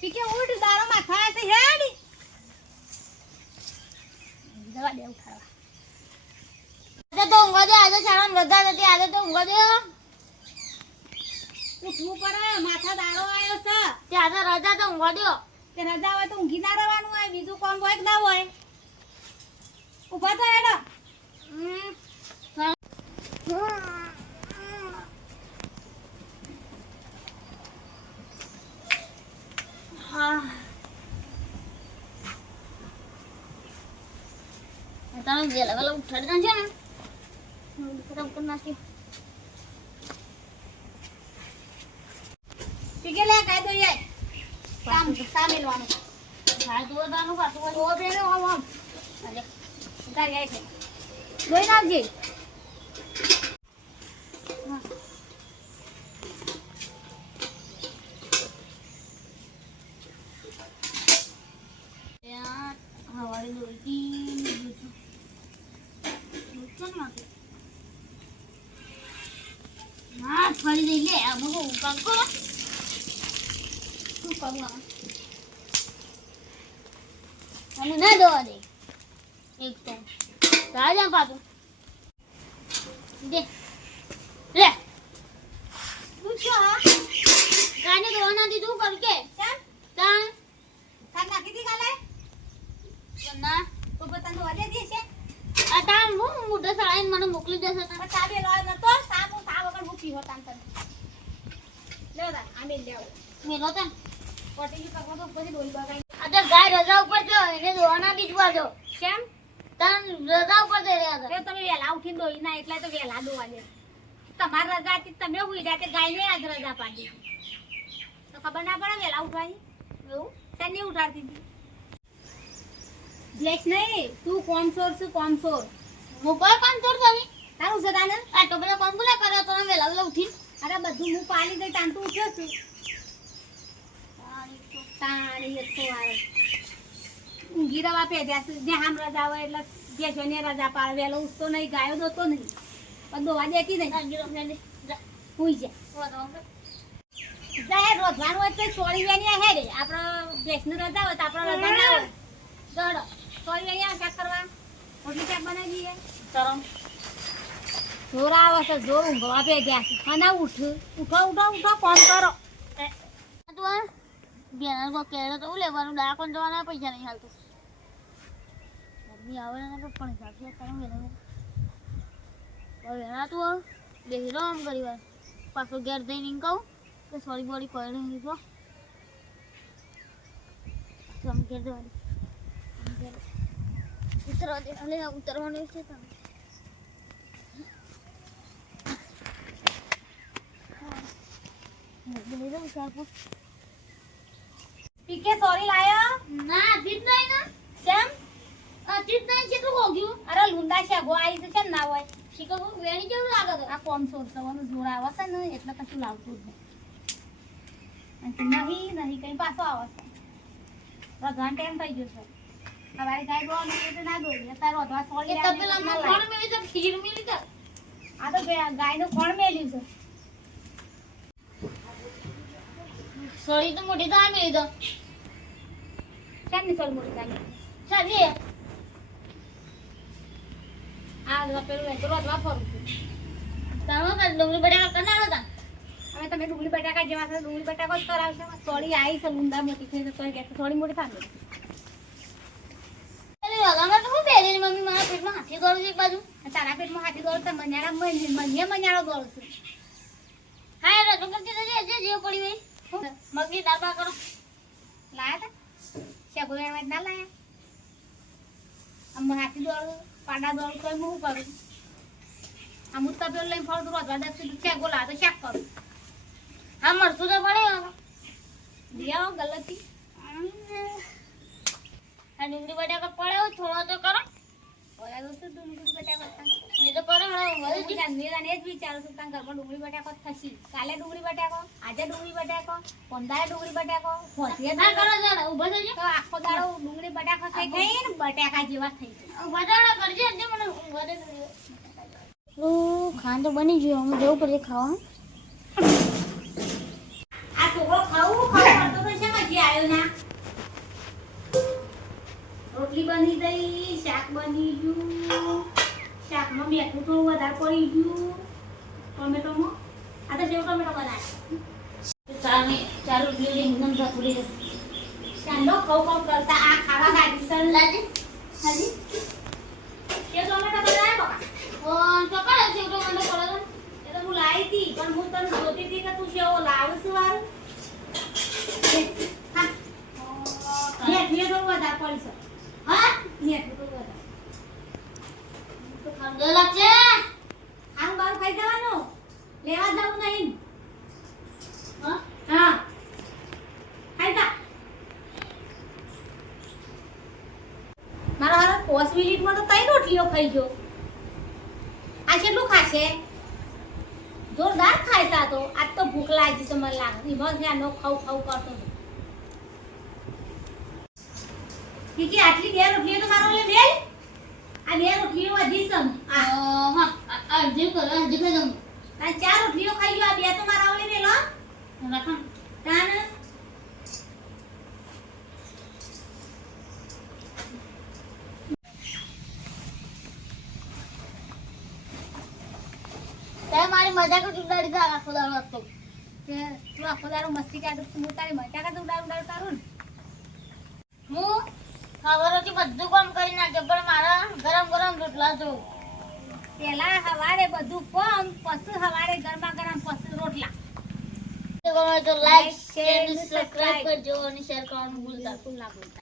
PK ઉઠ દારો માથા છે હેડ દવા દે ઉઠાવા આજે તો ઊંઘવા દે આજે શાળામાં રજા નથી આજે તો ઊંઘવા દે ઉઠવું પડે માથા દારો આવ્યો છે તે આજે રજા તો ઊંઘવા દે તે રજા હોય તો ઊંઘી ના રહેવાનું હોય બીજું કામ હોય કે ના હોય ઊભા થા હેડો તમે વેલા વેલા ઉઠાડી નાખજો ને ગરમ કરી નાખી પીકે લે કાઈ દો યાર કામ સામેલવાનું હા દોરવાનું પાછું દોર બેનો આમ અરે ઉતાર જાય છે જોઈ નાખજે હવારે દોરતી હા ફરી દઈ લે આમાં હું કામ કરો શું કરું અને ના દોવા દે એક તો રાજા પાછું દે લે પૂછો હા કાને દોવાના દીધું કર કે કેમ તાણ નાખી દી કાલે ના તો બતા દોવા દે છે આ તાણ હું મોટા સાળાને મને મોકલી દેશે તમે ચાબે લાવ ન તો સાબુ વગર મૂકી હો તાન તને લેવ તા આમે લેવ મેલો તન પટી કરવો તો પછી ડોલ બગાઈ આ તો ગાય રજા ઉપર જો એને દોવાના દીધવા જો કેમ તન રજા ઉપર દે રે એ તમે વેલા ઉઠીને દોઈ ના એટલે તો વેલા દોવા દે તમાર રજા હતી તમે હુઈ જાતે ગાયને આજ રજા પાડી તો ખબર ના પડે વેલા ઉઠવાની એવું તને ઉઠાડતી હતી બ્લેક નહીં તું કોમસોર છું કોમસોર મોબાઈલ કોમસોર તમે તારું છે તાને આ તો બધા કોમ બોલા કરો તો વેલા વેલા ઉઠી અરે બધું હું પાલી દઈ તાન તું ઉઠ્યો છું તારી તો આવે ઊંઘી રવા પેદ્યા છે જે હામ રજા હોય એટલે જે જોને રજા પાડે વેલો ઉઠતો નહીં ગાયો દોતો નહીં પણ દોવા દેતી નહીં હુઈ જાય રોધવાનું હોય તો છોડી વેની હે રે આપણે ભેંસની રજા હોય તો આપણે રજા ના હોય દોડો છોડી વેની શાક કરવા રોટલી શાક બનાવી દઈએ તરમ જોર આવે છે જોર ઊંઘવા પે ગયા છે અને ઉઠો કોમ કરો તું બેનર કો કેળો તો લેવાનું ડાકોન જવાના પૈસા નહીં હાલતું મમ્મી આવે ને પણ સાચી કરું વેલા વેલા તું બેહી રહો આમ કરી વાર પાછો ઘેર જઈને કહું કે સોરી બોડી કોઈ નહીં તો આમ ઘેર જવાની ઉતરવા દે અલે ઉતરવાનું છે તમે પીકે સોરી લાયા ના જીત નહીં ના કેમ જીત નહીં કેટલું હો ગયું અરે લુંડા છે ગો આવી છે કેમ ના હોય શીખો વેણી કેવું લાગે તો આ કોમ સોરવાનું જોર આવે છે ને એટલે કશું લાવતું જ નહીં નહીં કઈ પાછો આવે છે રગણ ટાઈમ થઈ ગયો છે હવારે ગાય ગો ને ના દોઈ તારો અધવા સોરી એ તપેલા માં કોણ મેલી છે ખીર મેલી છે આ તો ગાયનું કોણ મેલ્યું છે સોરી તો મોટી તો આ મેલી તો કેમની સોરી મોટી થાય સાજી આ પેલું એ રોટવા ફરું તમે કે ડુંગળી બટાકા કરનારો હતા અમે તમે ડુંગળી બટાકા જેવા છે ડુંગળી બટાકો જ કરાવશે સોરી આવી છે મુંડા મોટી થઈ તો કે સોરી મોટી થાય અરે વાલામાં તો હું બેરી મમ્મી મારા પેટમાં હાથી દોડ છે એક બાજુ તારા પેટમાં હાથી દોડ તો મન્યાળો દોડ છે હા રે તો કે જે પડી ગઈ મગની દાબા કરો લાયા તા શેગુયા માં ના લાયા અમ હાથી દોડ પાડા દોડ કોઈ હું કરું આ મુત્તા પેલ લઈને ફળ દોડ વાદા છે શેગોલા તો શાક કરું હા મરસું તો પડે દિયા ગલતી આ ડુંગળી બટાકા પડ્યો થોડો તો કરો ઓલા દોસ્તો ડુંગળી બટાકા એ તો કરો હવે બીજા મેરાને જ વિચારું છું તાન ઘરમાં ડુંગળી બટાકો થશી કાલે ડુંગળી બટાકો આજે ડુંગળી બટાકો પંદાય ડુંગળી બટાકો ફોથીએ ના કરો જરા ઊભા થજો તો આખો દાડો ડુંગળી બટાકો થઈ ગઈ ને બટાકા જેવા થઈ ગયા ઊભા દાડો કરજે એટલે મને ઊંઘવા દે ઓ ખાન તો બની ગયો હું જવું પડે ખાવા આ છોકરો ખાવું કરતો તો છે મજી આવ્યો શાક બની ગયું. શાકમાં મીઠું થોડું વધારે પડી ગયું. ટોમેટોમાં આ તો સેવ ટોમેટો બનાવે. ચાલુ બિલ્ડિંગ નમ ઝાપડી ચાલો ખવ કરતા આ ખાવા ગાડી સર લાજે હાજી સેવ ટોમેટો બનાવે બકા. તો કાલે છે તો મને પડે એ તો હું લાવી હતી પણ હું તને જોતી હતી કે તું સેવ લાવશું વારું. હા મીઠું થોડું વધારે પડશે. હા મીઠું થોડું વધારે. તો ખાંડો લાગશે આમ બાર ખાઈ જવાનું લેવા જવું નહીં. હા હા ખાઈ જા. મારો હારો 5 મિનિટમાં તો 3 રોટલીઓ ખાઈ ગયો. આ કેટલું ખાશે? જોરદાર ખાય તા તો. આજ તો ભૂખ લાગી છે મને લાગે. એમાં જ્યાં નો ખાવ ખાવ કરતો હતો. કીકી આટલી 2 રોટલીઓ તો મારો લે બેલ. આ 2 રોટલીઓ વધી છે. હા આ જે કરો જે ખાઈ દઉં આ 4 રોટલીઓ ખાઈ ગયો. આ 2 તો મારા ઓલે મેલો. રાખા તાન તે મારી મજાક ઉડાડી દા આખો દાડો હતો કે તું આખો દાડો મસ્તી કાઢ. હું તારી મજા કાઢ ઉડાડ તારું ને. હું ખબરોથી બધું કામ કરી નાખ્યો પણ મારા ગરમ ગરમ રોટલા જોઉં પેલા હવારે બધું કોમ પછી હવારે ગરમા ગરમ પછી રોટલા. તો લાઈક શેર અને સબસ્ક્રાઇબ કરજો અને શેર કરવાનું ભૂલતા બિલકુલ ના ભૂલતા.